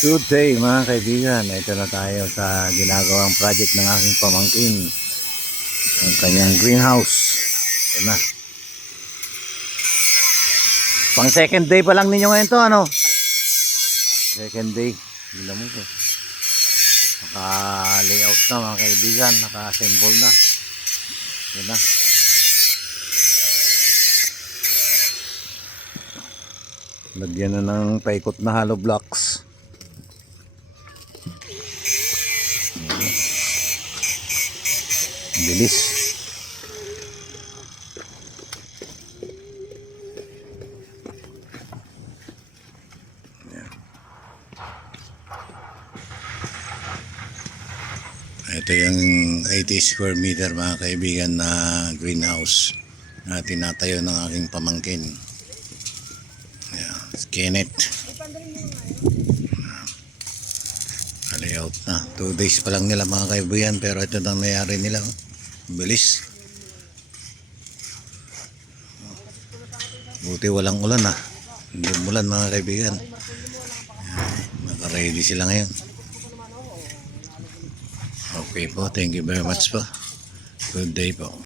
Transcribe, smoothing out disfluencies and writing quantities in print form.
Good day mga kaibigan. Ito na tayo sa ginagawang project ng aking pamangkin. Ang kanyang greenhouse. Ito na. Pang second day pa lang ninyo ngayon to, ano? Second day. Bila mo ko. Naka-layout na mga kaibigan. Naka-assemble na. Ito na. Lagyan na ng paikot na hollow blocks. Bilis. Ito yung 80 square meter mga kaibigan na greenhouse na tinatayo ng aking pamangkin. Kenneth. Layout na. 2 days pa lang nila mga kaibigan, pero ito nang nangyari nila. Bilis. Buti walang ulan ha. Hindi umulan mga kaibigan. Naka-ready sila ngayon. Okay po. Thank you very much po. Good day po.